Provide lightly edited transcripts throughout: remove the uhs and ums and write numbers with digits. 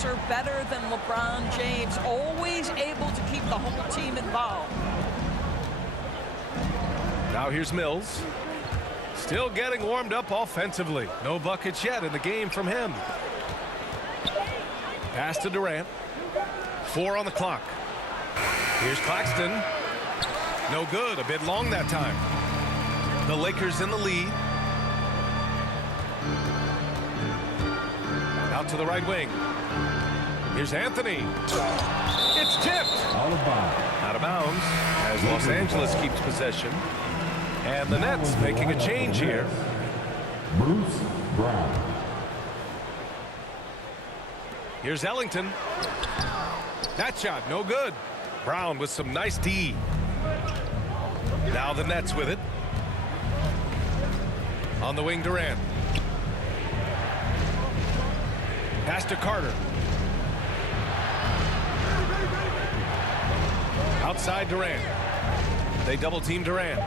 passer better than LeBron James, always able to keep the whole team involved. Now here's Mills. Still getting warmed up offensively. No buckets yet in the game from him. Pass to Durant. 4 on the clock. Here's Claxton. No good. A bit long that time. The Lakers in the lead. Out to the right wing. Here's Anthony. It's tipped. Out of bounds as Los Angeles keeps possession. And the Nets making a change here. Bruce Brown. Here's Ellington. That shot, no good. Brown with some nice D. Now the Nets with it. On the wing, Durant. Pass to Carter. Outside Durant. They double team Durant.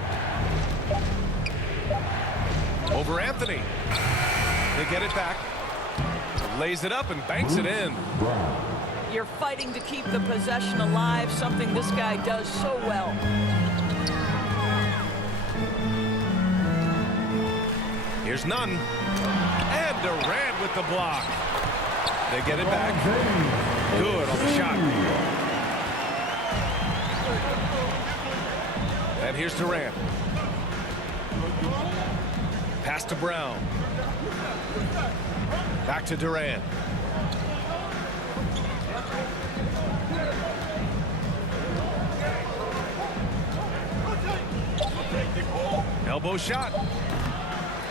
Over Anthony. They get it back. Lays it up and banks it in. You're fighting to keep the possession alive, something this guy does so well. Here's Nunn. And Durant with the block. They get it back. Good on the shot. And here's Durant. Pass to Brown. Back to Durant. Elbow shot.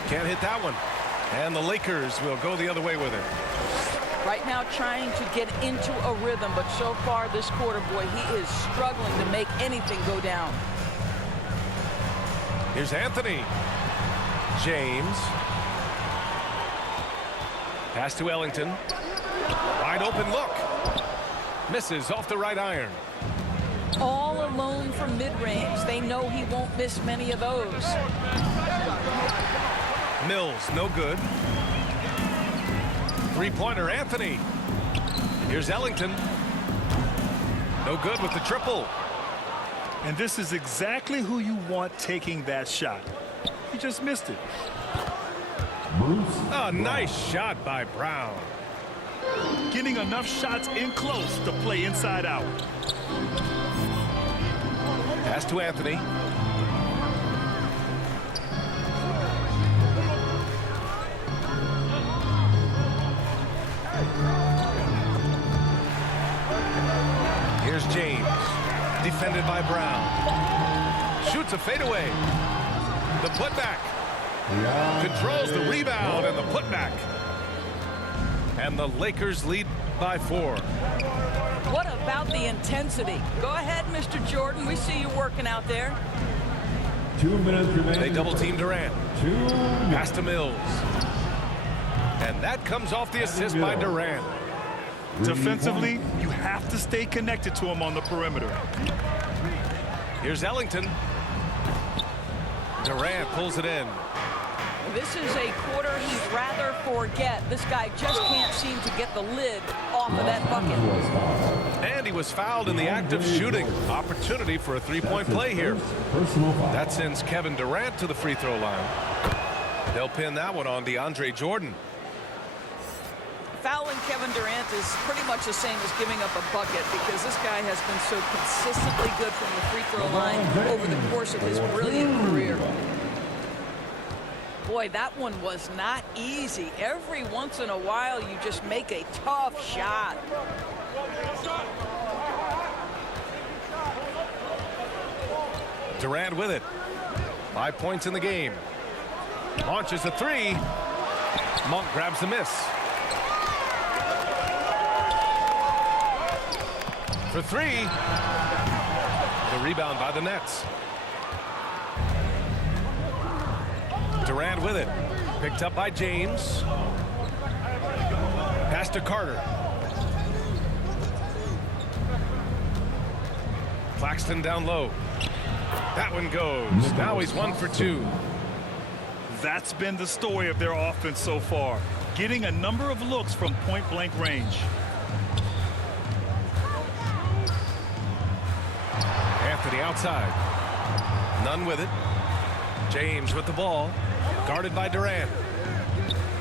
Can't hit that one. And the Lakers will go the other way with it. Right now trying to get into a rhythm, but so far this quarter, boy, he is struggling to make anything go down. Here's Anthony. James. Pass to Ellington. Wide open look. Misses off the right iron. All alone from mid-range. They know he won't miss many of those. Mills, no good. Three-pointer, Anthony. Here's Ellington. No good with the triple. And this is exactly who you want taking that shot. He just missed it. A nice shot by Brown. Getting enough shots in close to play inside out. Pass to Anthony. Here's James. Defended by Brown. Shoots a fadeaway. The putback. Controls the rebound and the putback. And the Lakers lead by 4. What about the intensity? Go ahead, Mr. Jordan. We see you working out there. 2 minutes remaining. They double team Durant. Pass to Mills. And that comes off the assist by Durant. Defensively, you have to stay connected to him on the perimeter. Here's Ellington. Durant pulls it in. This is a quarter he'd rather forget. This guy just can't seem to get the lid off of that bucket. And he was fouled in the act of shooting. Opportunity for a three-point play here. That sends Kevin Durant to the free throw line. They'll pin that one on DeAndre Jordan. Fouling Kevin Durant is pretty much the same as giving up a bucket because this guy has been so consistently good from the free throw line over the course of his brilliant career. Boy, that one was not easy. Every once in a while, you just make a tough shot. Durant with it. 5 points in the game. Launches a three. Monk grabs the miss. For three. The rebound by the Nets. Durant with it. Picked up by James. Pass to Carter. Claxton down low. That one goes. Now he's 1 for 2. That's been the story of their offense so far. Getting a number of looks from point-blank range. the outside. None with it. James with the ball. Guarded by Durant.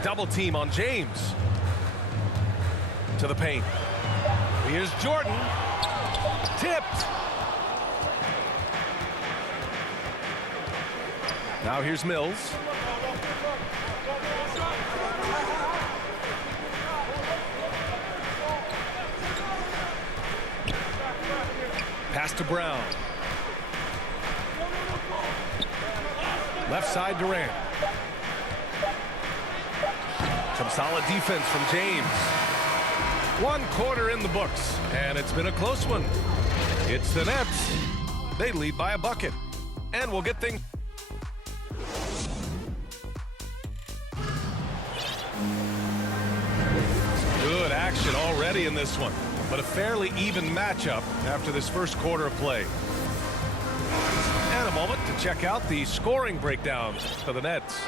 Double team on James. To the paint. Here's Jordan. Tipped. Now here's Mills. Pass to Brown. Left side Durant. Some solid defense from James. 1 quarter in the books, and it's been a close one. It's the Nets. They lead by a bucket, and we'll get things. Good action already in this one, but a fairly even matchup after this first quarter of play. And a moment to check out the scoring breakdowns for the Nets.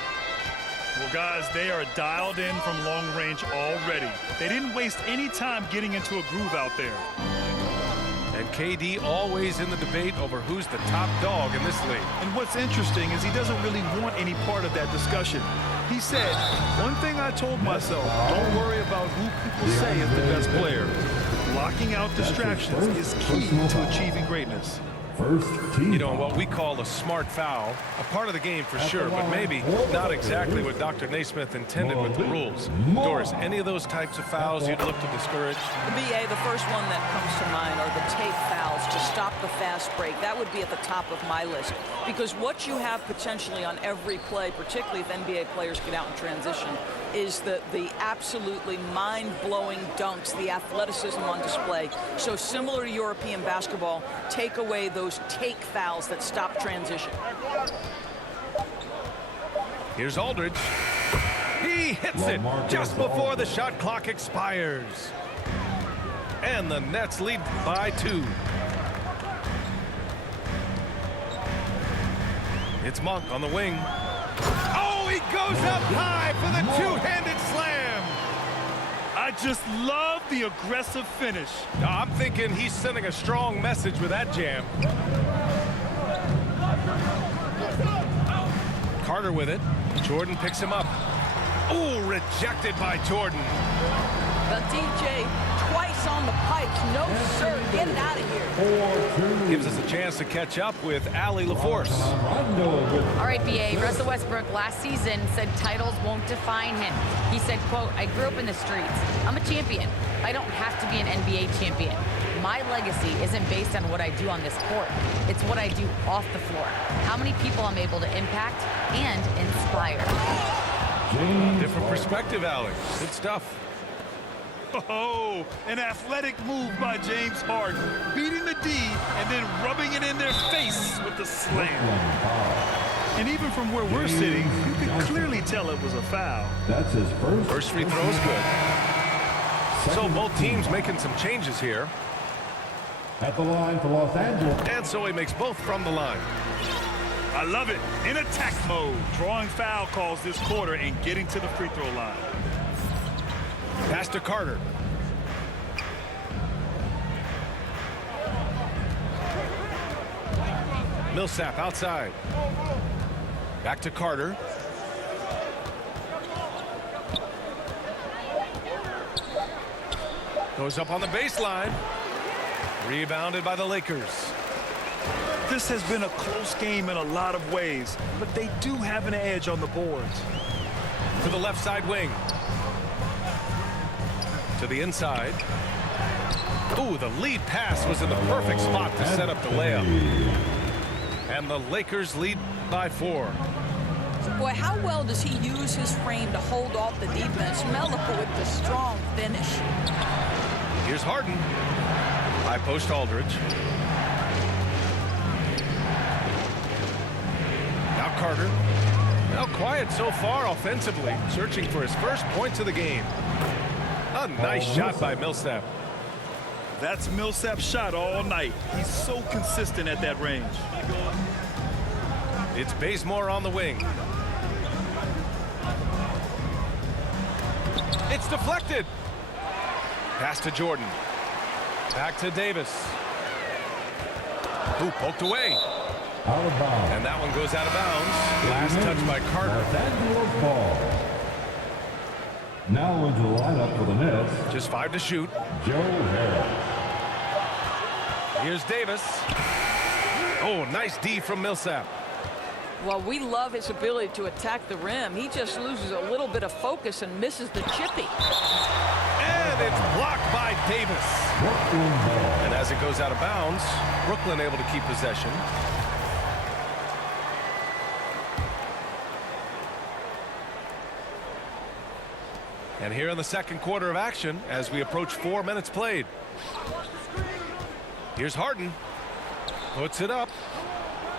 Well, guys, they are dialed in from long range already. They didn't waste any time getting into a groove out there. And KD always in the debate over who's the top dog in this league. And what's interesting is he doesn't really want any part of that discussion. He said, one thing I told myself, don't worry about who people say is the best player. Blocking out distractions is key to achieving greatness. First team. You know, what we call a smart foul, a part of the game for sure, but maybe not exactly what Dr. Naismith intended with the rules. Doris, any of those types of fouls you'd look to discourage? The BA, the first one that comes to mind are the tape fouls to stop the fast break. That would be at the top of my list, because what you have potentially on every play, particularly if NBA players get out in transition, is the absolutely mind-blowing dunks, the athleticism on display. So similar to European basketball, take away those take fouls that stop transition. Here's Aldridge. He hits it just before the shot clock expires. And the Nets lead by 2. It's Monk on the wing. Oh, he goes up high for the two-handed slam. I just love the aggressive finish. I'm thinking he's sending a strong message with that jam. Carter with it. Jordan picks him up. Ooh, rejected by Jordan. The DJ twice on the pipes. No, sir. Get it out of here. Gives us a chance to catch up with Allie LaForce. All right, BA. Russell Westbrook last season said titles won't define him. He said, quote, I grew up in the streets. I'm a champion. I don't have to be an NBA champion. My legacy isn't based on what I do on this court. It's what I do off the floor. How many people I'm able to impact and inspire. Different perspective, Allie. Good stuff. Oh, an athletic move by James Harden, beating the D and then rubbing it in their face with the slam. And even from where we're sitting, you can clearly tell it was a foul. That's his first. First free throw is good. So both teams making some changes here. At the line for Los Angeles. And so he makes both from the line. I love it. In attack mode, drawing foul calls this quarter and getting to the free throw line. Pass to Carter. Millsap outside. Back to Carter. Goes up on the baseline. Rebounded by the Lakers. This has been a close game in a lot of ways, but they do have an edge on the boards. To the left side wing. To the inside. Ooh, the lead pass was in the perfect spot to set up the layup. And the Lakers lead by 4. Boy, how well does he use his frame to hold off the defense? Melo with the strong finish. Here's Harden. High post Aldridge. Now Carter. Now quiet so far offensively, searching for his first points of the game. A nice shot by Millsap. That's Millsap's shot all night. He's so consistent at that range. It's Bazemore on the wing. It's deflected. Pass to Jordan. Back to Davis. Ooh, poked away. Out of bounds. And that one goes out of bounds. Last touch by Carter. Los Angeles ball. Now into the lineup for the Nets, Just 5 to shoot. Joe Harris. Here's Davis. Oh, nice D from Millsap. Well, we love his ability to attack the rim. He just loses a little bit of focus and misses the chippy. And it's blocked by Davis. Brooklyn ball. And as it goes out of bounds, Brooklyn able to keep possession. And here in the second quarter of action, as we approach 4 minutes played. Here's Harden. Puts it up.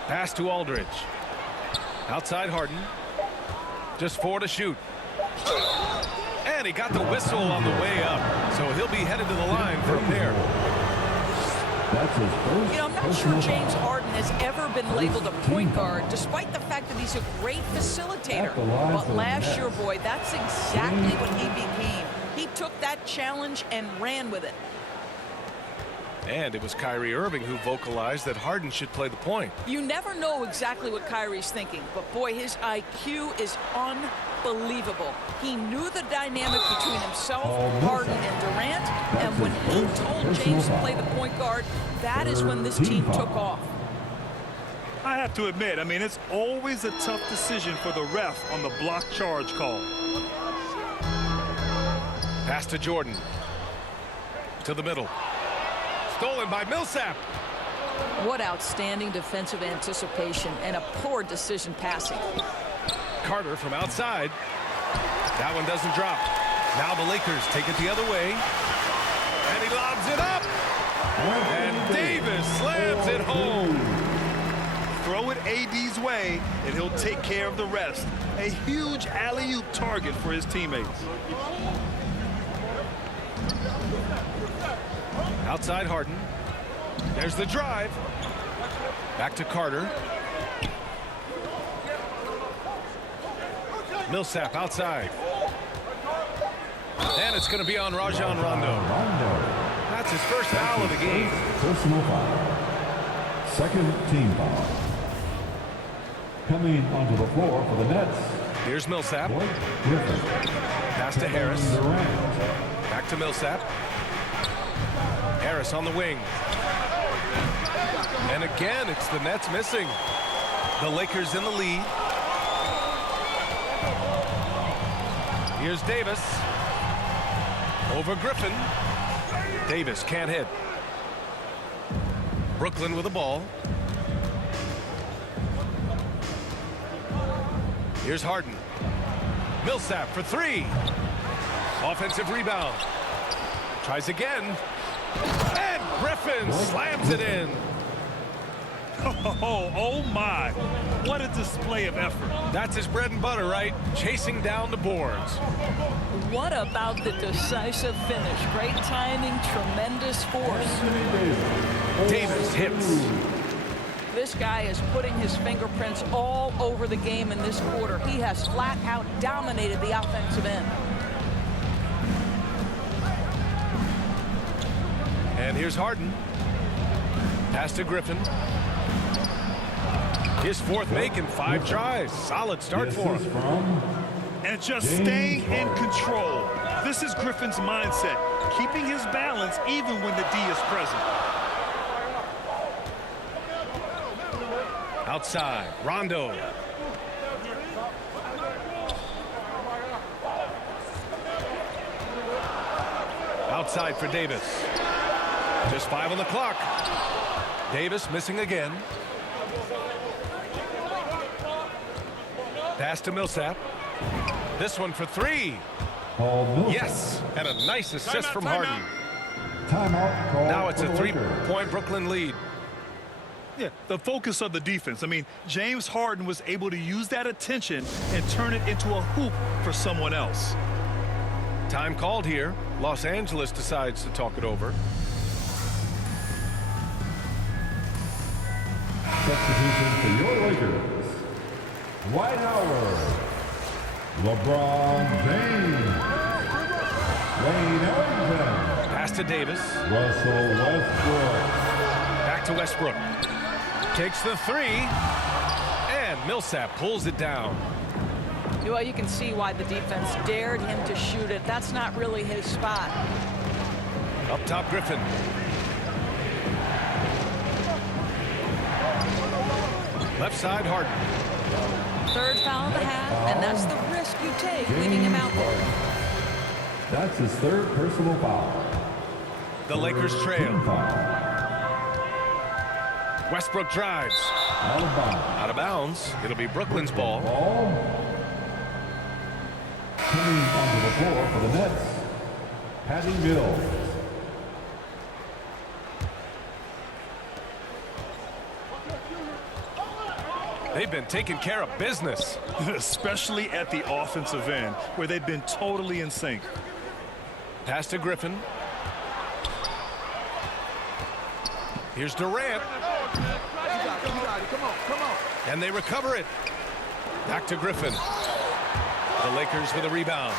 Pass to Aldridge. Outside Harden. Just 4 to shoot. And he got the whistle on the way up. So he'll be headed to the line for a pair. That's his first. You know, I'm not sure James Harden has ever been labeled a point guard, despite the fact that he's a great facilitator. But last year, boy, that's exactly what he became. He took that challenge and ran with it. And it was Kyrie Irving who vocalized that Harden should play the point. You never know exactly what Kyrie's thinking, but boy, his IQ is unbelievable. He knew the dynamic between himself, Harden, and Durant, and when he told James to play the point guard, that is when this team took off. I have to admit, I mean, it's always a tough decision for the ref on the block charge call. Pass to Jordan. To the middle. Stolen by Millsap. What outstanding defensive anticipation and a poor decision passing. Carter from outside. That one doesn't drop. Now the Lakers take it the other way. And he lobs it up. And Davis slams it home. Throw it AD's way, and he'll take care of the rest. A huge alley-oop target for his teammates. Outside Harden. There's the drive. Back to Carter. Millsap outside. And it's going to be on Rajon Rondo. That's his first foul of the game. Personal foul. Second team foul. Coming onto the floor for the Nets, Here's Millsap. Blake Griffin. Pass to Harris. Durant. Back to Millsap. Harris on the wing. And again, it's the Nets missing. The Lakers in the lead. Here's Davis. Over Griffin. Davis can't hit. Brooklyn with the ball. Here's Harden. Millsap for 3. Offensive rebound. Tries again. And Griffin slams it in. Oh my. What a display of effort. That's his bread and butter, right? Chasing down the boards. What about the decisive finish? Great timing, tremendous force. Davis hits. This guy is putting his fingerprints all over the game in this quarter. He has flat out dominated the offensive end. And here's Harden. Pass to Griffin. His fourth make in 5 tries. Solid start for him. And just staying in control. This is Griffin's mindset, keeping his balance even when the D is present. Outside, Rondo. Outside for Davis. Just 5 on the clock. Davis missing again. Pass to Millsap. This one for 3. Yes, and a nice assist from Harden. Timeout call. Now it's a for the Lakers. 3-point Brooklyn lead. Yeah, the focus of the defense. I mean, James Harden was able to use that attention and turn it into a hoop for someone else. Time called here. Los Angeles decides to talk it over. Substitution for your Lakers. Dwight Howard. LeBron James. Wayne Ellington. Pass to Davis. Russell Westbrook. Back to Westbrook. Takes the three. And Millsap pulls it down. Well, you can see why the defense dared him to shoot it. That's not really his spot. Up top, Griffin. Left side, Harden. Third foul of the half, and that's the risk you take leaving him out there. That's his third personal foul. The Lakers Team trail. foul. Westbrook drives. Out of bounds. Out of bounds. It'll be Brooklyn's ball. Ball. Coming onto the floor for the Nets, Patty Mills. They've been taking care of business. Especially at the offensive end, where they've been totally in sync. Pass to Griffin. Here's Durant. And they recover it. Back to Griffin. The Lakers with a rebound.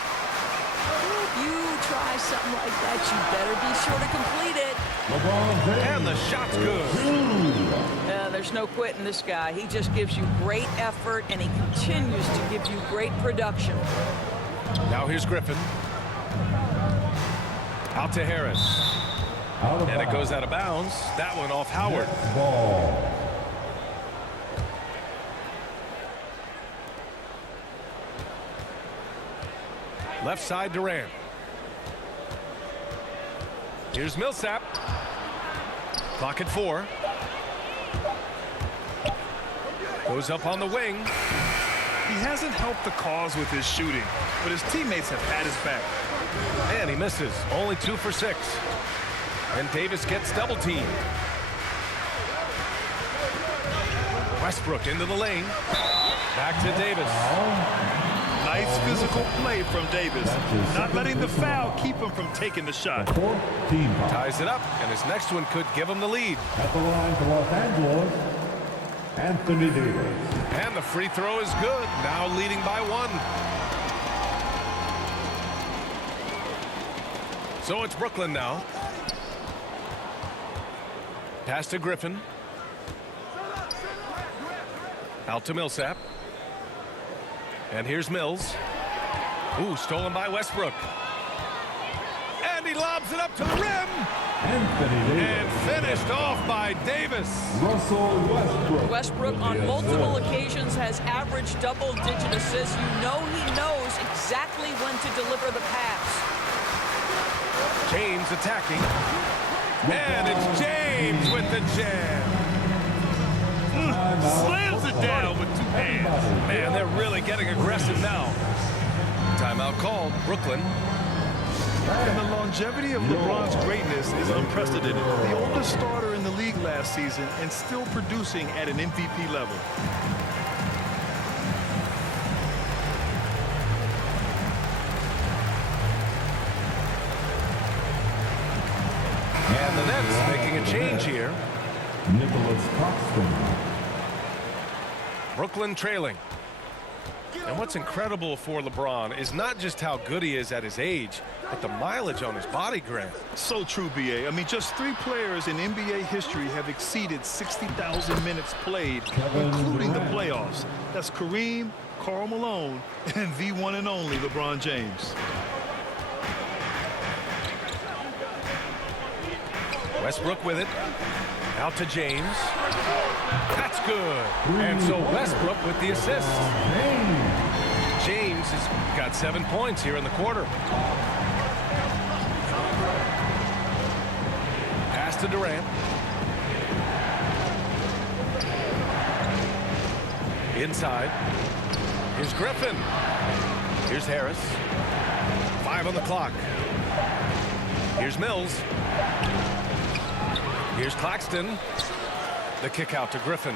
You try something like that, you better be sure to complete it. LeBron James. And the shot's good. There's no quitting this guy. He just gives you great effort, and he continues to give you great production. Now here's Griffin. Out to Harris. Out of And it bounds. goes out of bounds. That one off Howard. Ball. Left side, Durant. Here's Millsap. Clock at 4. Goes up on the wing. He hasn't helped the cause with his shooting, but his teammates have had his back. And he misses. Only 2 for 6. And Davis gets double teamed. Westbrook into the lane. Back to Davis. Nice physical play from Davis, not letting the foul keep him from taking the shot. Fourth team foul. Ties it up, and his next one could give him the lead. At the line for Los Angeles, Anthony Davis. And the free throw is good. Now leading by 1. So it's Brooklyn now. Pass to Griffin. Out to Millsap. And here's Mills. Ooh, stolen by Westbrook. And he lobs it up to the rim. Anthony Davis. And finished off by Davis. Russell Westbrook. Westbrook on multiple occasions has averaged double-digit assists. You know he knows exactly when to deliver the pass. James attacking. And it's James with the jam. Slams it down with 2 hands. Man, they're really getting aggressive now. Timeout called. Brooklyn. And the longevity of LeBron's greatness is unprecedented. The oldest starter in the league last season and still producing at an MVP level. And the Nets making a change here. Nicholas Claxton. Brooklyn trailing. And what's incredible for LeBron is not just how good he is at his age, but the mileage on his body, Grant. So true, B.A. I mean, just 3 players in NBA history have exceeded 60,000 minutes played, including the playoffs. That's Kareem, Karl Malone, and the one and only LeBron James. Westbrook with it. Out to James. That's good. And so Westbrook with the assist. James has got 7 points here in the quarter. Pass to Durant. Inside. Here's Griffin. Here's Harris. 5 on the clock. Here's Mills. Here's Claxton. The kick out to Griffin.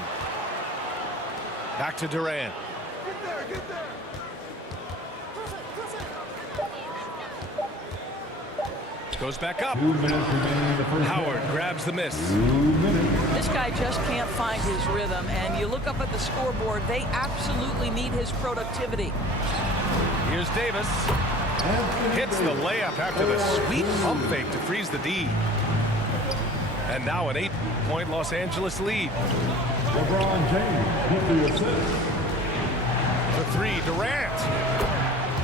Back to Durant. Goes back up. 2 minutes remaining in the first Howard half. grabs the miss. 2 minutes. This guy just can't find his rhythm, and you look up at the scoreboard, they absolutely need his productivity. Here's Davis. Anthony Hits the Davis. layup after the sweet pump fake to freeze the D. And now an 8-point Los Angeles lead. LeBron James with the assist. The three, Durant.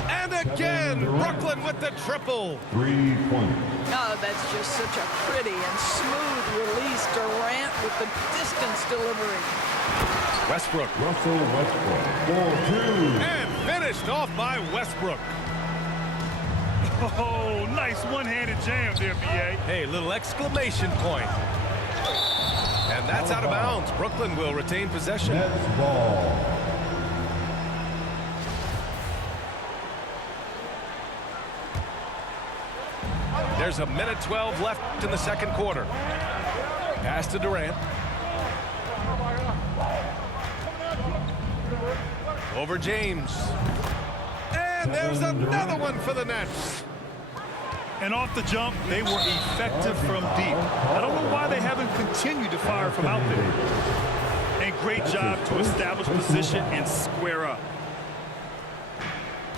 And again, Brooklyn with the triple. 3 points. Oh, that's just such a pretty and smooth release. Durant with the distance delivery. Westbrook. Russell Westbrook. 4-2. And finished off by Westbrook. Oh, nice one-handed jam there, B.A. Hey, little exclamation point. And that's out of bounds. Brooklyn will retain possession. Nets ball. There's a minute 12 left in the second quarter. Pass to Durant. Over James. And there's another one for the Nets. And off the jump, they were effective from deep. I don't know why they haven't continued to fire from out there. And great job to establish position and square up.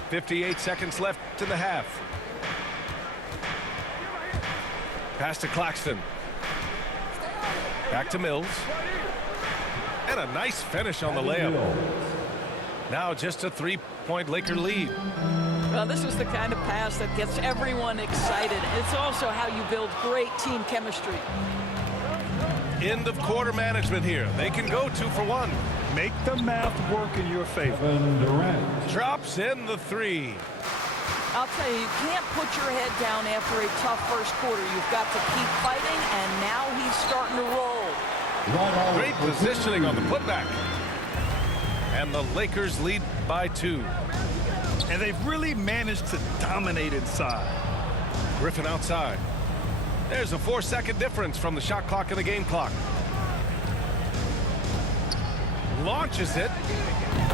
58 seconds left in the half. Pass to Claxton. Back to Mills. And a nice finish on the layup. Now just a 3-point Laker lead. Well, this is the kind of pass that gets everyone excited. It's also how you build great team chemistry. End of quarter management here. They can go 2 for 1. Make the math work in your favor. Kevin Durant. Drops in the 3. I'll tell you, you can't put your head down after a tough first quarter. You've got to keep fighting, and now he's starting to roll. Great positioning on the putback. And the Lakers lead by 2. And they've really managed to dominate inside. Griffin outside. There's a 4-second difference from the shot clock and the game clock. Launches it.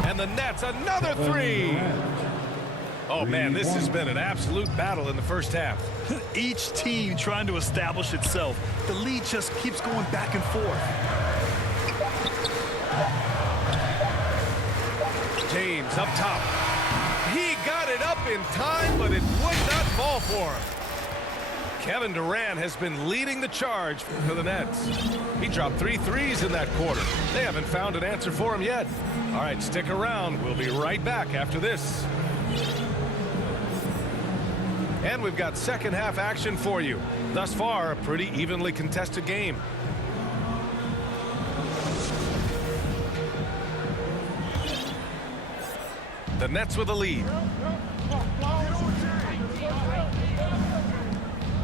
And the Nets, another 3. Oh, man, this has been an absolute battle in the first half. Each team trying to establish itself. The lead just keeps going back and forth. James up top. He got it up in time, but it would not fall for him. Kevin Durant has been leading the charge for the Nets. He dropped 3 threes in that quarter. They haven't found an answer for him yet. All right, stick around. We'll be right back after this. And we've got second half action for you. Thus far, a pretty evenly contested game. The Nets with a lead.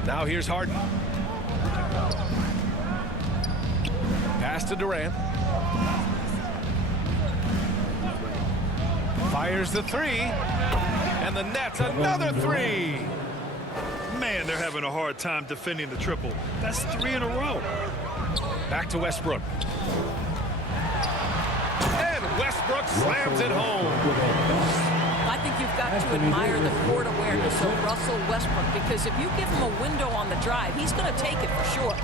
Now here's Harden. Pass to Durant. Fires the 3. And the Nets another 3. Man, they're having a hard time defending the triple. That's 3 in a row. Back to Westbrook. And Westbrook slams it home. I think you've got to admire the court awareness of Russell Westbrook, because if you give him a window on the drive, he's going to take it for sure.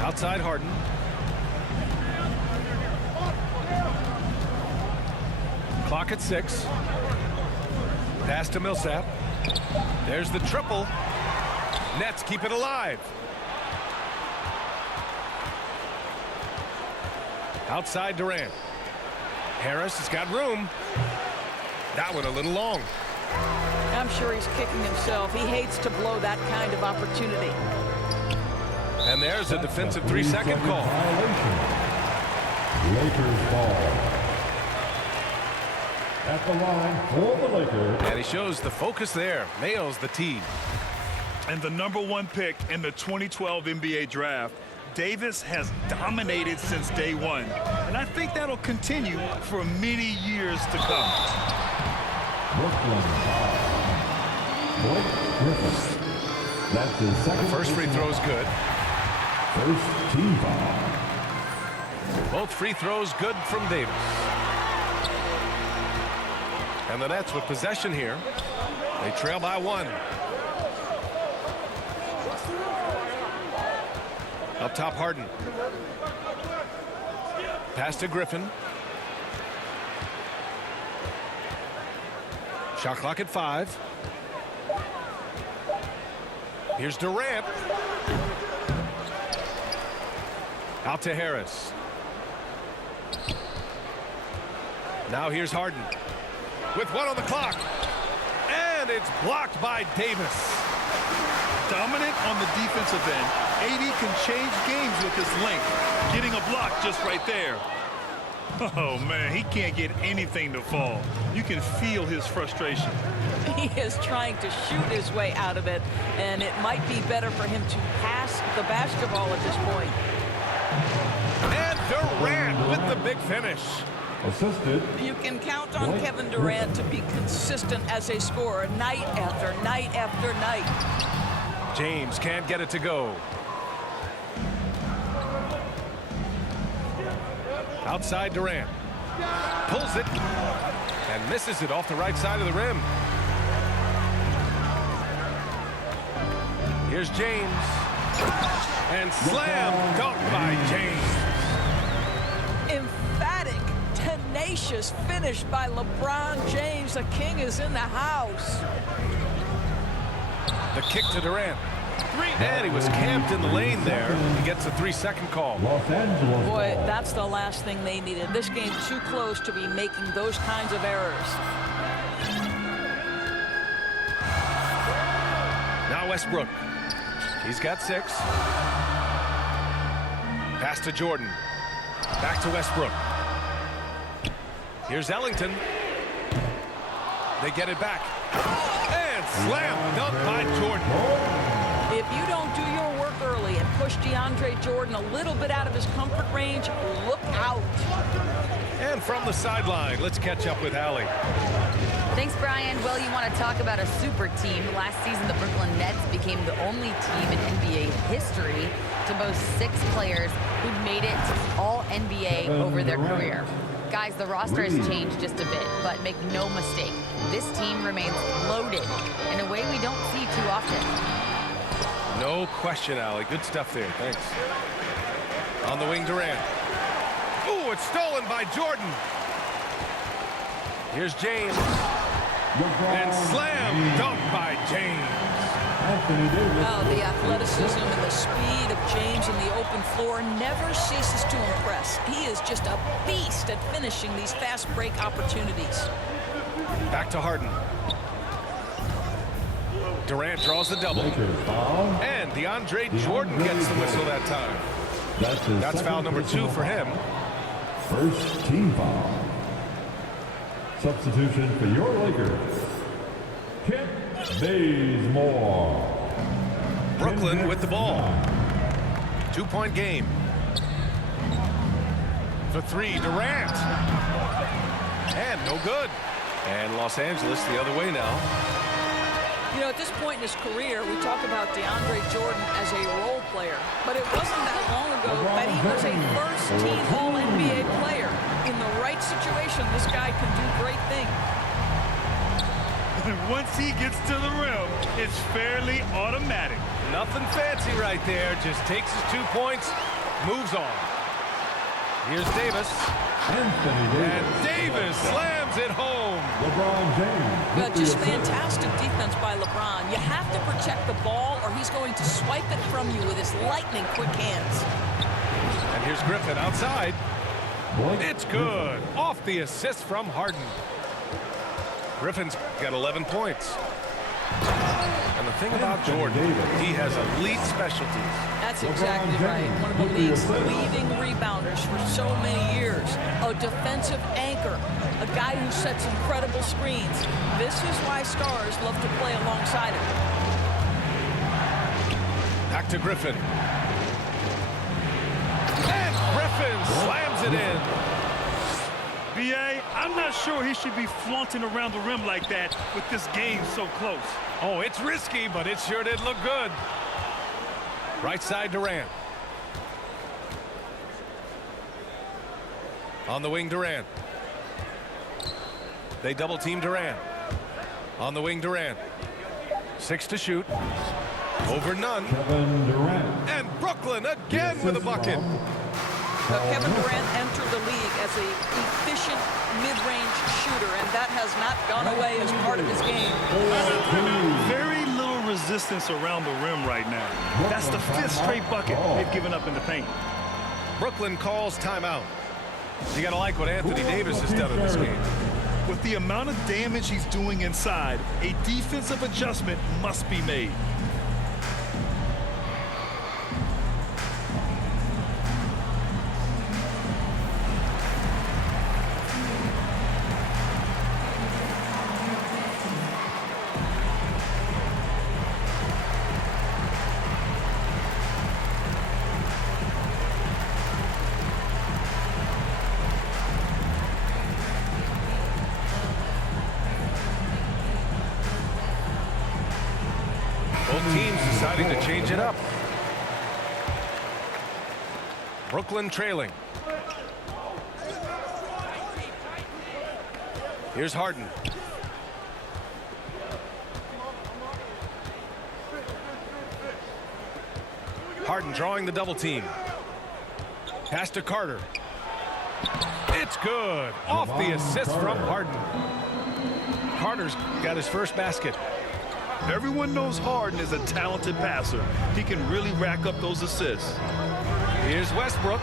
Outside Harden. Clock at 6. Pass to Millsap. There's the triple. Nets keep it alive. Outside Durant. Harris has got room. That one a little long. I'm sure he's kicking himself. He hates to blow that kind of opportunity. And there's a defensive 3-second call. Violation. Lakers ball. At the line for the Lakers. And he shows the focus there. Nails the tee. And the #1 pick in the 2012 NBA draft, Davis has dominated since day one. And I think that'll continue for many years to come. Brooklyn foul. Blake Griffin. That's his second. First free throw is good. First team foul. Both free throws good from Davis. And the Nets with possession here. They trail by 1. Up top, Harden. Pass to Griffin. Shot clock at 5. Here's Durant. Out to Harris. Now here's Harden. With 1 on the clock. And it's blocked by Davis. Dominant on the defensive end. AD can change games with his length. Getting a block just right there. Oh, man, he can't get anything to fall. You can feel his frustration. He is trying to shoot his way out of it, and it might be better for him to pass the basketball at this point. And Durant with the big finish. Assisted. You can count on Kevin Durant to be consistent as a scorer night after night after night. James can't get it to go. Outside Durant. Pulls it. And misses it off the right side of the rim. Here's James. And slam dunk by James. Emphatic, tenacious finish by LeBron James. The king is in the house. The kick to Durant. And he was camped in the lane there. He gets a 3-second call. Los Angeles. Boy, that's the last thing they needed. This game too close to be making those kinds of errors. Now Westbrook. He's got 6. Pass to Jordan. Back to Westbrook. Here's Ellington. They get it back. And slam dunk by Jordan. If you don't do your work early and push DeAndre Jordan a little bit out of his comfort range, look out. And from the sideline, let's catch up with Allie. Thanks, Brian. Well, you want to talk about a super team. Last season, the Brooklyn Nets became the only team in NBA history to boast 6 players who made it to All-NBA over their career. Guys, the roster has changed just a bit, but make no mistake, this team remains loaded in a way we don't see too often. No question, Allie. Good stuff there. Thanks. On the wing, Durant. Ooh, it's stolen by Jordan. Here's James. And slam dunk by James. Anthony Davis. Oh, the athleticism and the speed of James in the open floor never ceases to impress. He is just a beast at finishing these fast break opportunities. Back to Harden. Durant draws the double. And DeAndre Jordan gets the whistle that time. That's foul number 2 for him. First team foul. Substitution for your Lakers. Kent Bazemore. Brooklyn with the ball. 2-point game. For 3, Durant. And no good. And Los Angeles the other way now. You know, at this point in his career, we talk about DeAndre Jordan as a role player, but it wasn't that long ago that he was a first-team All-NBA player. In the right situation, this guy can do great things. Once he gets to the rim, it's fairly automatic. Nothing fancy right there. Just takes his 2 points, moves on. Here's Davis. Anthony Davis. And Davis slams it home. LeBron James. Just fantastic defense by LeBron. You have to protect the ball or he's going to swipe it from you with his lightning quick hands. And here's Griffin outside. Blake It's good. Off the assist from Harden. Griffin's got 11 points. And the thing about Jordan, he has elite specialties. That's exactly right. One of the league's leading rebounders for so many years. A defensive anchor. A guy who sets incredible screens. This is why stars love to play alongside him. Back to Griffin. And Griffin slams it in. B.A., I'm not sure he should be flaunting around the rim like that with this game so close. Oh, it's risky, but it sure did look good. Right side Durant. On the wing, Durant. They double team Durant. On the wing, Durant. 6 to shoot. Over none. Kevin Durant. And Brooklyn again with a bucket. Kevin Durant entered the league as an efficient mid-range shooter, and that has not gone away as part of his game. Very little resistance around the rim right now. That's the 5th straight bucket they've given up in the paint. Brooklyn calls timeout. You got to like what Anthony Davis has done in this game. With the amount of damage he's doing inside, a defensive adjustment must be made. Both teams deciding to change it up. Brooklyn trailing. Here's Harden. Harden drawing the double team. Pass to Carter. It's good. Off the assist from Harden. Carter's got his first basket. Everyone knows Harden is a talented passer. He can really rack up those assists. Here's Westbrook.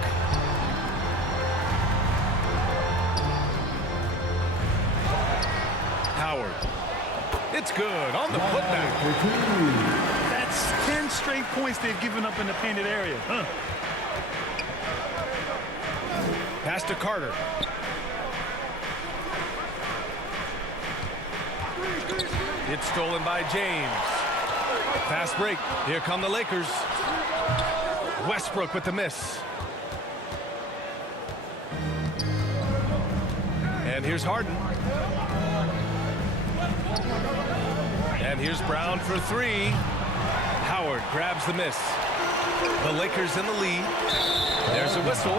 Howard. It's good on the putback. That's 10 straight points they've given up in the painted area. Pass to Carter. It's stolen by James. Fast break. Here come the Lakers. Westbrook with the miss. And here's Harden. And here's Brown for 3. Howard grabs the miss. The Lakers in the lead. There's a whistle.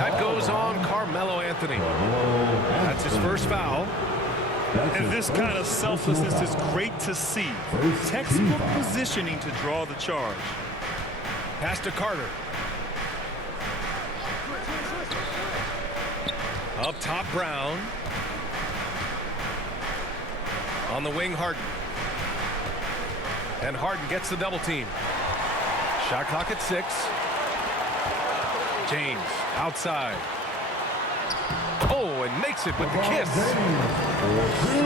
That goes on Carmelo Anthony. That's his first foul. And this kind of selflessness is great to see. Textbook positioning to draw the charge. Pass to Carter. Up top, Brown. On the wing, Harden. And Harden gets the double team. Shot clock at 6. James outside. Oh, and makes it with the kiss.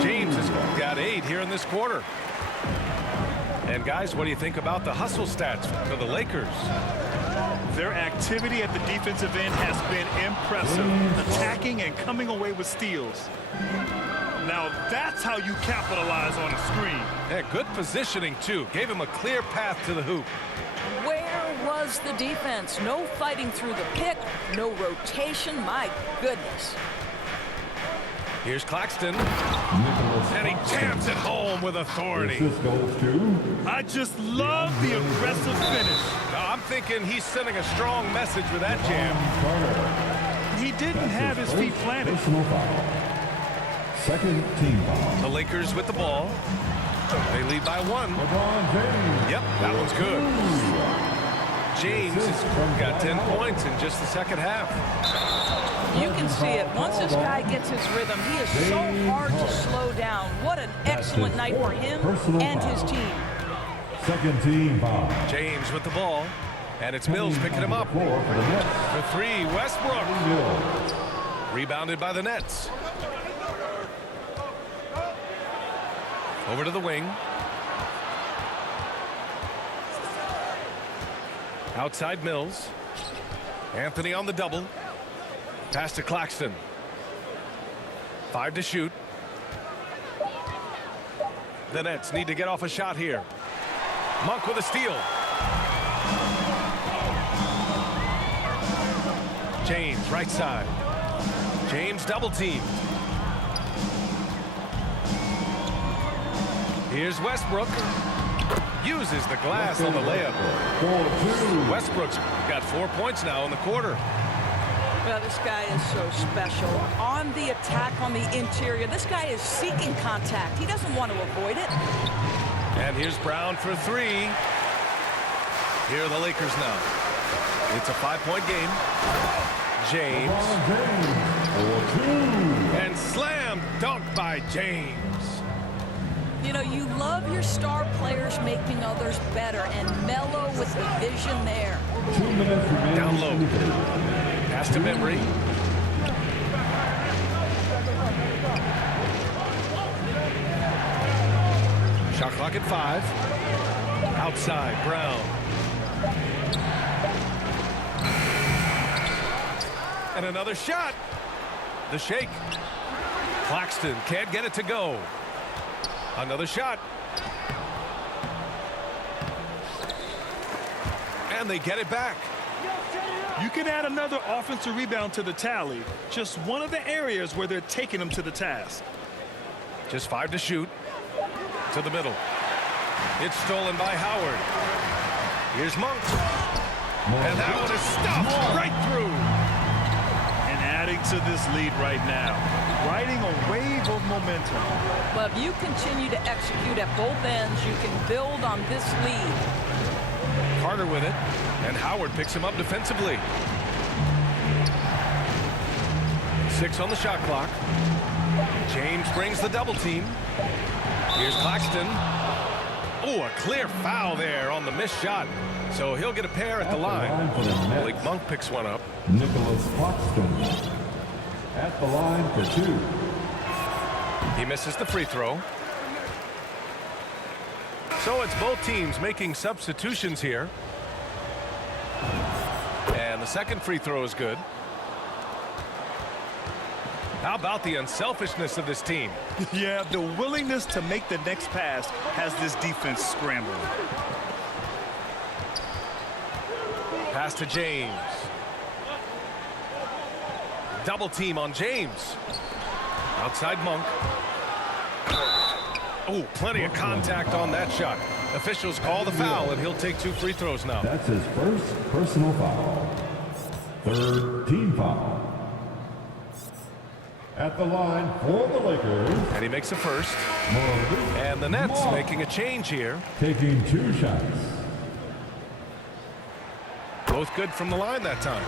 James has got 8 here in this quarter. And guys, what do you think about the hustle stats for the Lakers? Their activity at the defensive end has been impressive, attacking and coming away with steals. Now that's how you capitalize on a screen. Yeah, good positioning too. Gave him a clear path to the hoop. Where was the defense? No fighting through the pick, no rotation. My goodness. Here's Claxton. And he jams it home with authority. I just love the aggressive finish. I'm thinking he's sending a strong message with that jam. He didn't have his feet planted. Second team foul. The Lakers with the ball. They lead by 1. Yep, that one's good. James has got 10 points in just the second half. You can see it. Once this guy gets his rhythm, he is so hard to slow down. What an excellent night for him and his team. Second team foul. James with the ball. And it's Mills picking him up. For 3, Westbrook. Rebounded by the Nets. Over to the wing. Outside Mills. Anthony on the double. Pass to Claxton. 5 to shoot. The Nets need to get off a shot here. Monk with a steal. James right side. James double teamed. Here's Westbrook. Uses the glass on the layup. Westbrook's got 4 points now in the quarter. Well, this guy is so special. On the attack on the interior, this guy is seeking contact. He doesn't want to avoid it. And here's Brown for 3. Here are the Lakers now. It's a 5-point game. James. And slam dunk by James. You know, you love your star players making others better, and Melo with the vision there. 2 minutes remaining. Down low. Pass to Bembry. Shot clock at 5. Outside, Brown. And another shot. The shake. Claxton can't get it to go. Another shot. And they get it back. You can add another offensive rebound to the tally. Just one of the areas where they're taking them to the task. Just 5 to shoot. To the middle. It's stolen by Howard. Here's Monk. And that one is stuffed right through. And adding to this lead right now. Riding a wave of momentum. But if you continue to execute at both ends, you can build on this lead. Carter with it. And Howard picks him up defensively. 6 on the shot clock. James brings the double team. Here's Claxton. Oh, a clear foul there on the missed shot. So he'll get a pair at the line. Malik Monk picks one up. Nicholas Claxton at the line for 2. He misses the free throw. So it's both teams making substitutions here. And the second free throw is good. How about the unselfishness of this team? Yeah, the willingness to make the next pass has this defense scrambling. Pass to James. Double team on James. Outside Monk. Oh, plenty of contact on that shot. Officials call the foul, and he'll take 2 free throws now. That's his first personal foul. 3rd team foul. At the line for the Lakers. And he makes a first. Maurice And the Nets Monk making a change here. taking 2 shots. Both good from the line that time.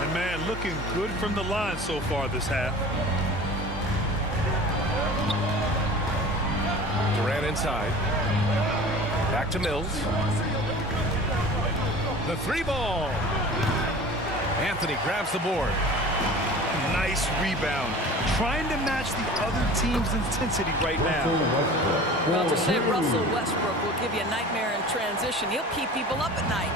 And man, looking good from the line so far this half. Durant inside. Back to Mills. The 3 ball. Anthony grabs the board. Nice rebound. Trying to match the other team's intensity right now. Well, to say Russell Westbrook will give you a nightmare in transition, he'll keep people up at night.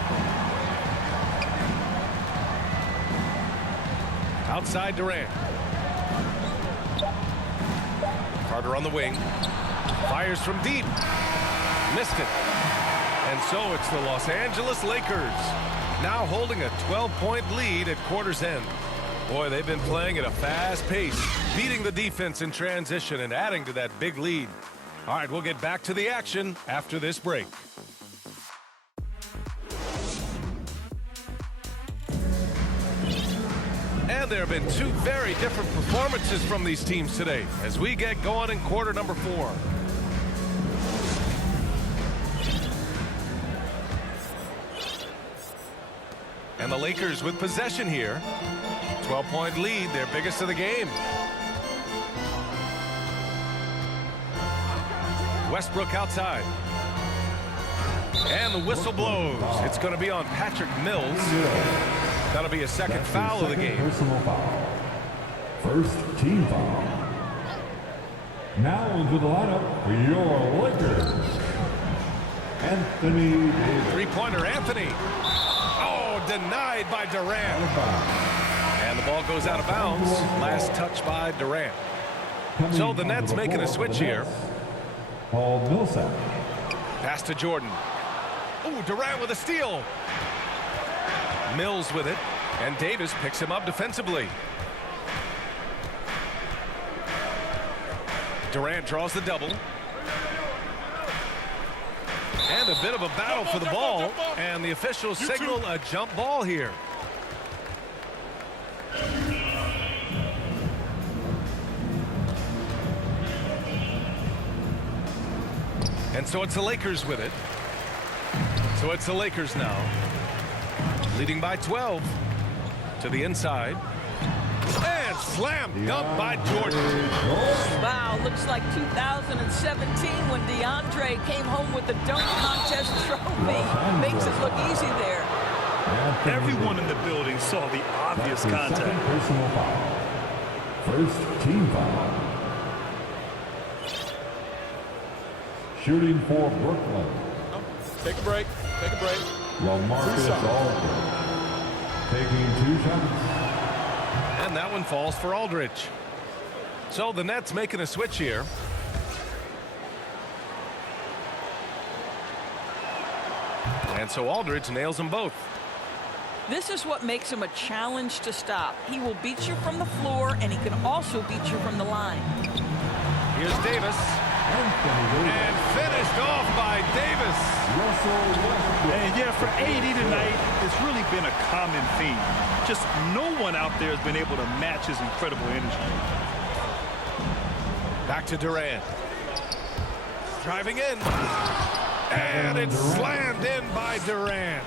Outside Durant. Carter on the wing. Fires from deep. Missed it. And so it's the Los Angeles Lakers now holding a 12-point lead at quarter's end. Boy, they've been playing at a fast pace, beating the defense in transition and adding to that big lead. All right, we'll get back to the action after this break. And there have been 2 very different performances from these teams today as we get going in quarter number 4. And the Lakers with possession here. 12-point lead, their biggest of the game. Westbrook outside. And the whistle blows. It's going to be on Patrick Mills. That'll be a second foul of the game. Personal foul. 1st team foul. Now into the lineup for your Lakers. Anthony Davis. 3-pointer Anthony. Oh, denied by Durant. And the ball goes out of bounds. Last touch by Durant. So the Nets making a switch here. Paul Millsap. Pass to Jordan. Oh, Durant with a steal. Mills with it. And Davis picks him up defensively. Durant draws the double. And a bit of a battle for the ball. And the officials signal a jump ball here. And so it's the Lakers with it. So it's the Lakers now. Leading by 12. To the inside. And slam dunk by Jordan. Wow, looks like 2017 DeAndre came home with the dunk contest trophy. Makes it look easy there. Everyone in the building saw the obvious contact. Second personal foul. First team foul. Shooting for Brooklyn. Take a break. Take a break. LaMarcus Aldridge. Taking 2 shots. And that one falls for Aldridge. So the Nets making a switch here. And so Aldridge nails them both. This is what makes him a challenge to stop. He will beat you from the floor, and he can also beat you from the line. Here's Davis. And finished off by Davis. And yeah, for AD tonight, it's really been a common theme. Just no one out there has been able to match his incredible energy. Back to Durant. Driving in. And it's slammed in by Durant.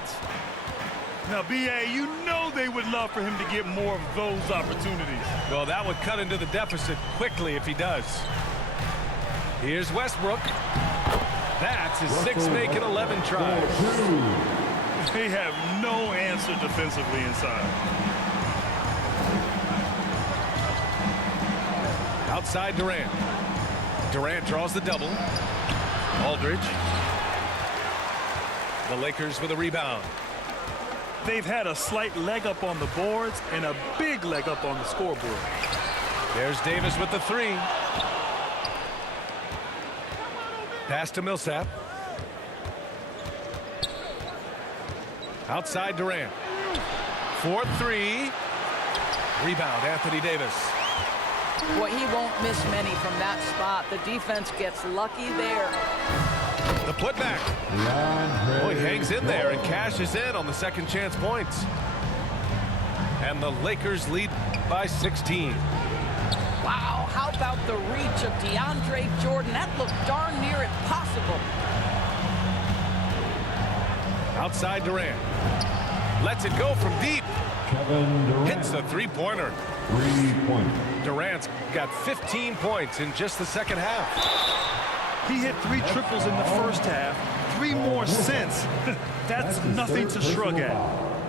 Now, B.A., you know they would love for him to get more of those opportunities. Well, that would cut into the deficit quickly if he does. Here's Westbrook. That's his 6 make it 11 tries. They have no answer defensively inside. Outside Durant. Durant draws the double. Aldridge. The Lakers with a rebound. They've had a slight leg up on the boards and a big leg up on the scoreboard. There's Davis with the 3. Pass to Millsap. Outside Durant. 4-3. Rebound, Anthony Davis. Boy, he won't miss many from that spot. The defense gets lucky there. The putback. Oh, he hangs in there and cashes in on the second chance points. And the Lakers lead by 16. Wow, how about the reach of DeAndre Jordan? That looked darn near impossible. Outside Durant. Lets it go from deep. Kevin Durant. Hits the 3-pointer. 3-point. Durant's got 15 points in just the second half. He hit 3 triples in the first half, 3 more since. That's his nothing third to shrug personal at. foul.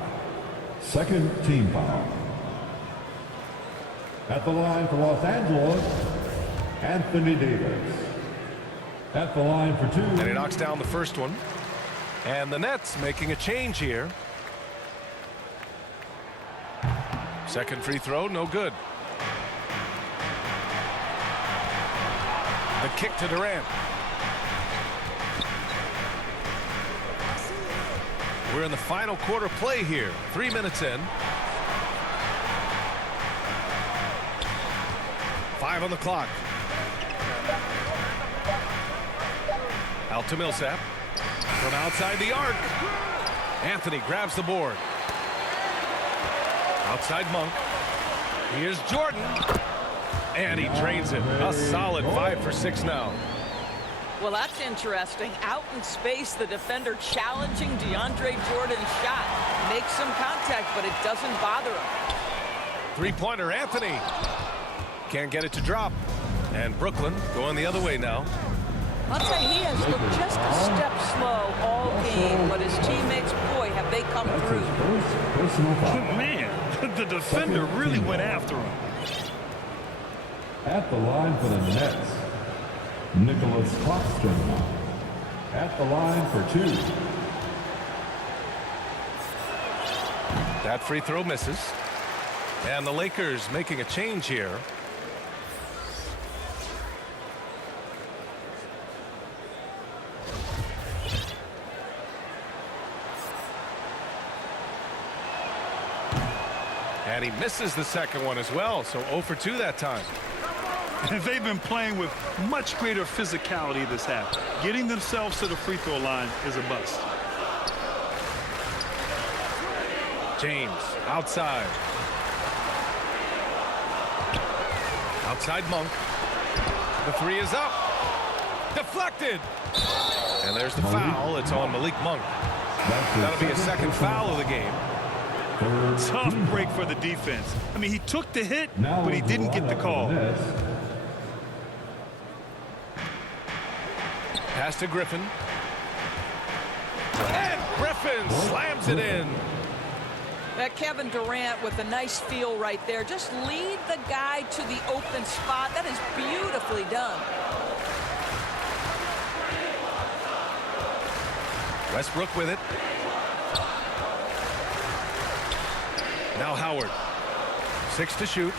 Second team foul. At the line for Los Angeles, Anthony Davis. At the line for 2. And he knocks down the first one. And the Nets making a change here. Second free throw, no good. The kick to Durant. We're in the final quarter play here. 3 minutes in. 5 on the clock. Out to Millsap. From outside the arc. Anthony grabs the board. Outside Monk. Here's Jordan. And he drains it. A solid 5 for 6 now. Well, that's interesting. Out in space, the defender challenging DeAndre Jordan's shot. Makes some contact, but it doesn't bother him. 3-pointer, Anthony. Can't get it to drop. And Brooklyn going the other way now. I'll tell you, he has looked just a step slow all game, but his teammates, boy, have they come through. First personal foul. Man, the defender really went after him. At the line for the Nets, Nicholas Claxton. At the line for 2. That free throw misses. And the Lakers making a change here. And he misses the second one as well, so 0 for 2 that time. They've been playing with much greater physicality this half. Getting themselves to the free throw line is a bust. James outside. Outside Monk. The 3 is up. Deflected. And there's the foul. It's on Malik Monk. That'll be a second foul of the game. Tough break for the defense. I mean, he took the hit, but he didn't get the call. Pass to Griffin. And Griffin slams it in. Kevin Durant with a nice feel right there. Just lead the guy to the open spot. That is beautifully done. Westbrook with it. Now Howard. 6 to shoot.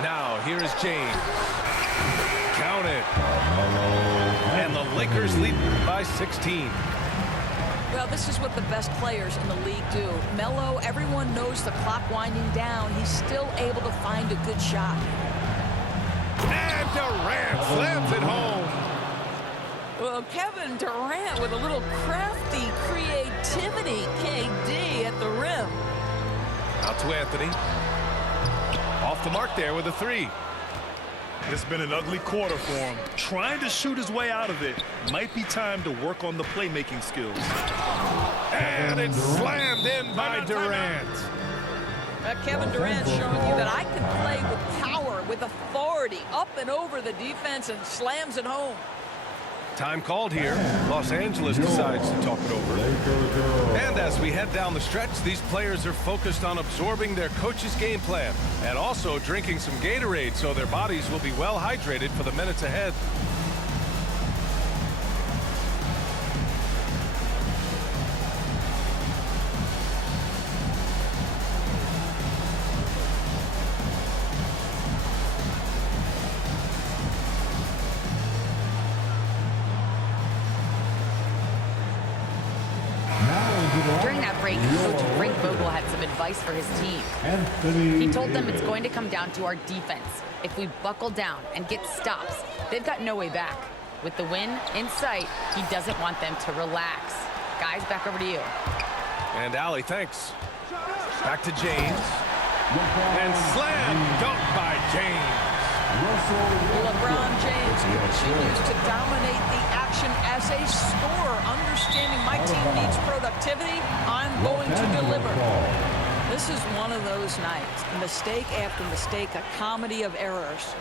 Now here is James. Count it. And the Lakers lead by 16. Well, this is what the best players in the league do. Melo, everyone knows the clock winding down. He's still able to find a good shot. And Durant slams it home. Well, Kevin Durant with a little crafty creativity. KD at the rim. Out to Anthony. Off the mark there with a 3. It's been an ugly quarter for him. Trying to shoot his way out of it. Might be time to work on the playmaking skills. And it's slammed in by Durant. Kevin Durant showing you that I can play with power, with authority, up and over the defense, and slams it home. Time called here. Los Angeles decides to talk it over. And as we head down the stretch, these players are focused on absorbing their coach's game plan and also drinking some Gatorade so their bodies will be well hydrated for the minutes ahead. During that break, Coach Frank Vogel had some advice for his team. He told them it's going to come down to our defense. If we buckle down and get stops, they've got no way back. With the win in sight, he doesn't want them to relax. Guys, back over to you. And Allie, thanks. Back to James. And slam dunk by James. LeBron James continues to dominate the action as a scorer, understanding my team needs productivity. I'm going to deliver. This is one of those nights. Mistake after mistake, a comedy of errors.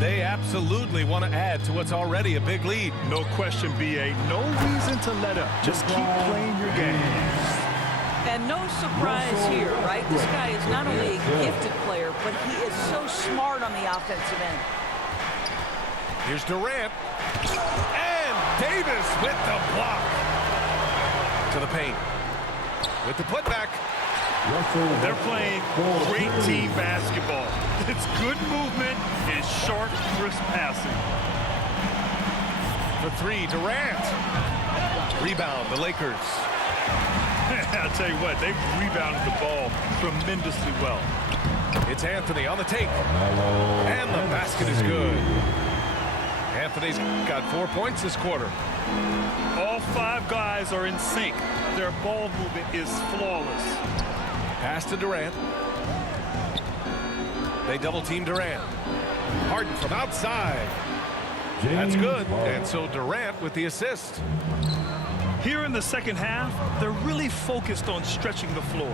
They absolutely want to add to what's already a big lead. No question, B.A. No reason to let up. Just keep playing your game. And no surprise here, right? This guy is not only a gifted player, but he is so smart on the offensive end. Here's Durant. And Davis with the block. To the paint. With the putback. They're playing great team basketball. It's good movement and sharp, crisp passing. For 3, Durant. Rebound, the Lakers. I'll tell you what, they've rebounded the ball tremendously well. It's Anthony on the take. And the basket is good. Anthony's got 4 points this quarter. All 5 guys are in sync. Their ball movement is flawless. Pass to Durant. They double team Durant. Harden from outside. That's good. And so Durant with the assist. Here in the second half, they're really focused on stretching the floor.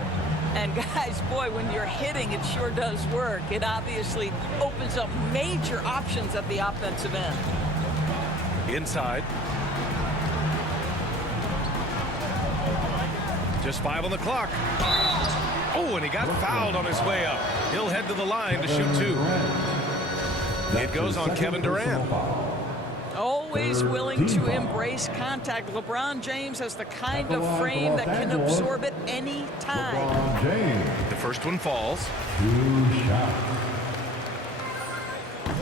And guys, boy, when you're hitting, it sure does work. It obviously opens up major options at the offensive end. Inside. Just 5 on the clock. Oh, and he got fouled on his way up. He'll head to the line to shoot 2. It goes on Kevin Durant. Always willing to embrace contact. LeBron James has the kind of frame that can absorb it any time. The first one falls.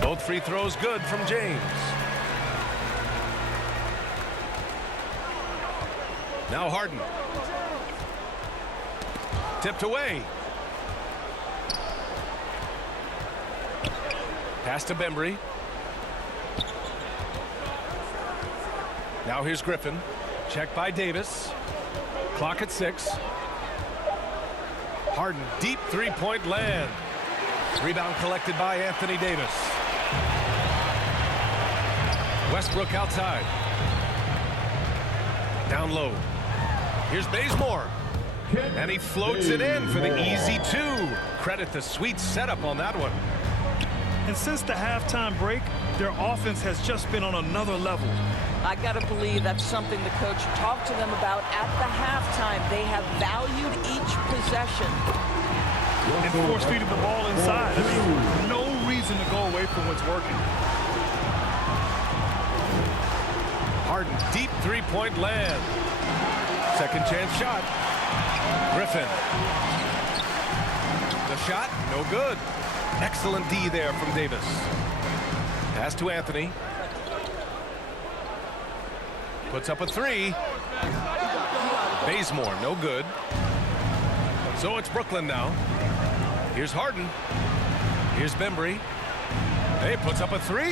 Both free throws good from James. Now Harden. Tipped away. Pass to Bembry. Now here's Griffin. Check by Davis. Clock at 6. Harden, deep three-point land. Rebound collected by Anthony Davis. Westbrook outside. Down low. Here's Bazemore. And he floats it in for the easy 2. Credit the sweet setup on that one. And since the halftime break, their offense has just been on another level. I got to believe that's something the coach talked to them about at the halftime. They have valued each possession. And force-feeding the ball inside. I mean, no reason to go away from what's working. Harden, deep three-point land. Second chance shot. Griffin. The shot, no good. Excellent D there from Davis. Pass to Anthony. Puts up a 3. Bazemore, no good. So it's Brooklyn now. Here's Harden. Here's Bembry. He puts up a 3.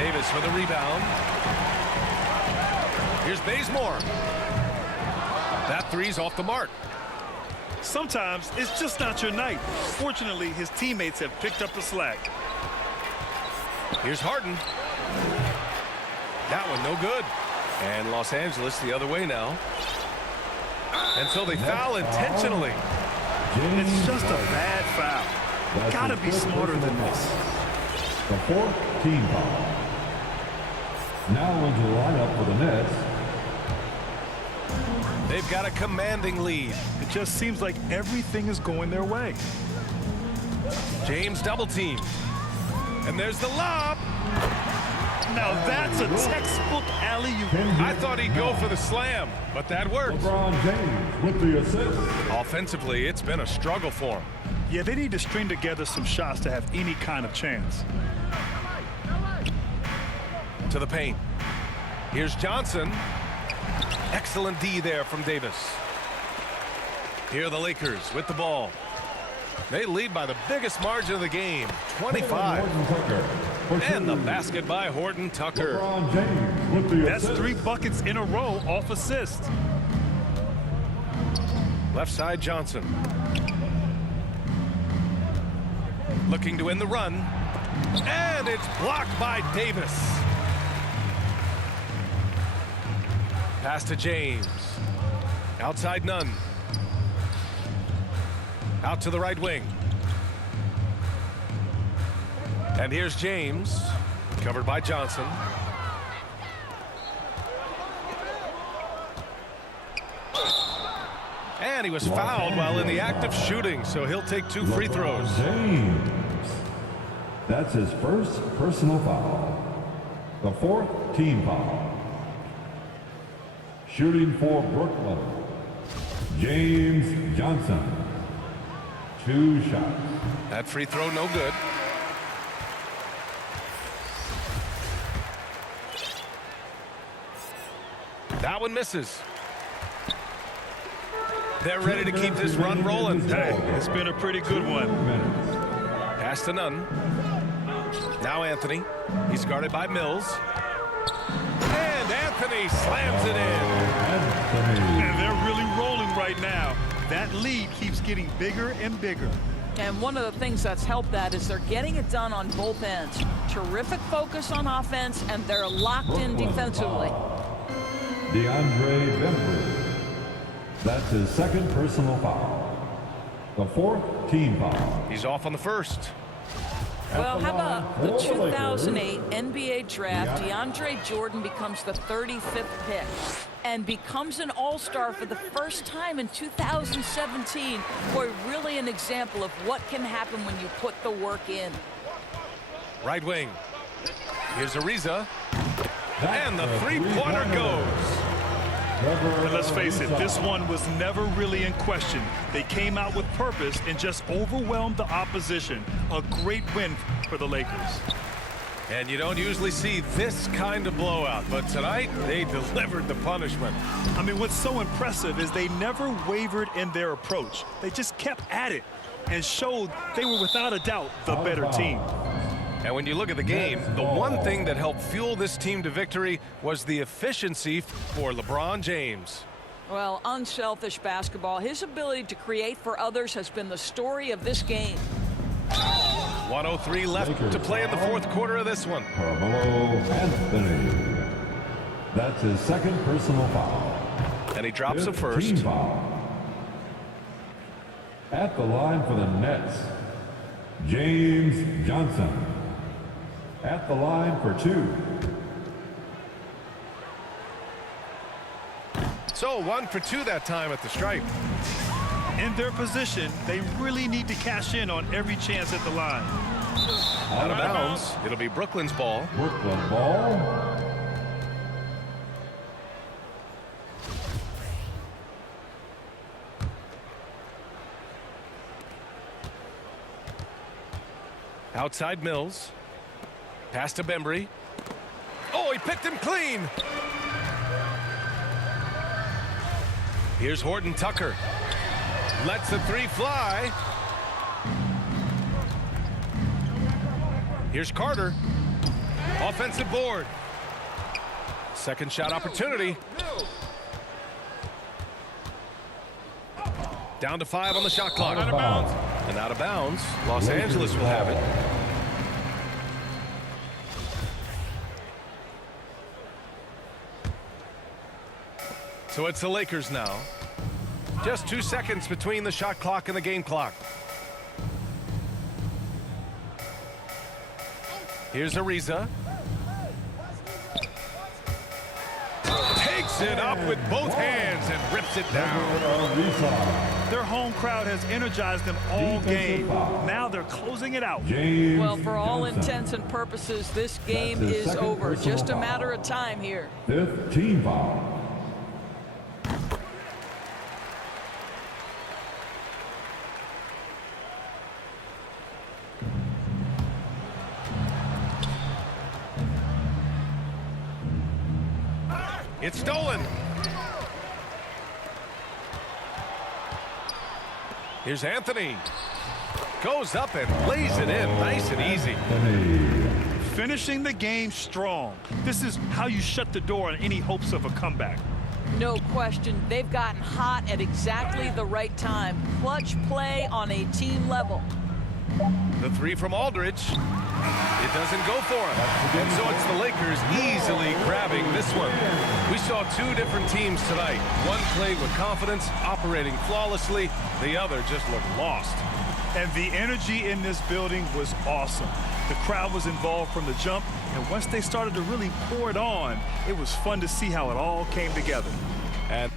Davis for the rebound. Here's Bazemore. That 3's off the mark. Sometimes it's just not your night. Fortunately, his teammates have picked up the slack. Here's Harden. That one no good. And Los Angeles the other way now. And so they foul intentionally. It's just a bad foul. Gotta be smarter than this. The 4th team foul. Now into the lineup for the Nets. They've got a commanding lead. It just seems like everything is going their way. James double team. And there's the lob. Now that's a textbook alley-oop. I thought he'd go for the slam, but that worked. LeBron James with the assist. Offensively, it's been a struggle for him. Yeah, they need to string together some shots to have any kind of chance. To the paint. Here's Johnson. Excellent D there from Davis. Here are the Lakers with the ball. They lead by the biggest margin of the game, 25. And the basket by Horton Tucker. LeBron James with the That's assist. 3 buckets in a row off assist. Left side Johnson. Looking to win the run. And it's blocked by Davis. Pass to James. Outside Nunn. Out to the right wing. And here's James. Covered by Johnson. And he was fouled while in the act of shooting, so he'll take 2 free throws. James. That's his first personal foul. The 4th team foul. Shooting for Brooklyn. James Johnson. 2 shots. That free throw no good. That one misses. They're ready to keep this run rolling. Hey, it's been a pretty good one. Pass to Nunn. Now Anthony. He's guarded by Mills. And Anthony slams it in. And they're really rolling right now. That lead keeps getting bigger and bigger. And one of the things that's helped that is they're getting it done on both ends. Terrific focus on offense, and they're locked in defensively. DeAndre Bembry. That's his second personal foul. The 4th team foul. He's off on the first. Well, how about the 2008 NBA draft? DeAndre Jordan becomes the 35th pick and becomes an all-star for the first time in 2017. Boy, really an example of what can happen when you put the work in. Right wing. Here's Ariza. And the three-pointer goes. And let's face it, this one was never really in question. They came out with purpose and just overwhelmed the opposition. A great win for the Lakers. And you don't usually see this kind of blowout, but tonight they delivered the punishment. I mean, what's so impressive is they never wavered in their approach. They just kept at it and showed they were without a doubt the better team. And when you look at the game, the one thing that helped fuel this team to victory was the efficiency for LeBron James. Well, unselfish basketball. His ability to create for others has been the story of this game. 1:03 left to play in the fourth quarter of this one. Carmelo Anthony. That's his second personal foul. And he drops a Fifth first. team foul. At the line for the Nets, James Johnson. At the line for 2. So 1 for 2 that time at the stripe. In their position, they really need to cash in on every chance at the line. Out of bounds. It'll be Brooklyn's ball. Brooklyn ball. Outside Mills. Pass to Bembry. Oh, he picked him clean. Here's Horton Tucker. Lets the 3 fly. Here's Carter. Offensive board. Second shot opportunity. Down to 5 on the shot clock. Out of bounds. And out of bounds. Los Angeles will have it. So it's the Lakers now. Just 2 seconds between the shot clock and the game clock. Here's Ariza. Takes it up with both hands and rips it down. Their home crowd has energized them all game. Now they're closing it out. James Well, for all Johnson. intents and purposes, this game his is second over. personal Just a foul. matter of time here. 5th team foul. It's stolen. Here's Anthony. Goes up and lays it in nice and easy. Finishing the game strong. This is how you shut the door on any hopes of a comeback. No question. They've gotten hot at exactly the right time. Clutch play on a team level. The 3 from Aldridge. It doesn't go for him. And so it's the Lakers easily grabbing this one. We saw 2 different teams tonight. One played with confidence, operating flawlessly. The other just looked lost. And the energy in this building was awesome. The crowd was involved from the jump, and once they started to really pour it on, it was fun to see how it all came together. And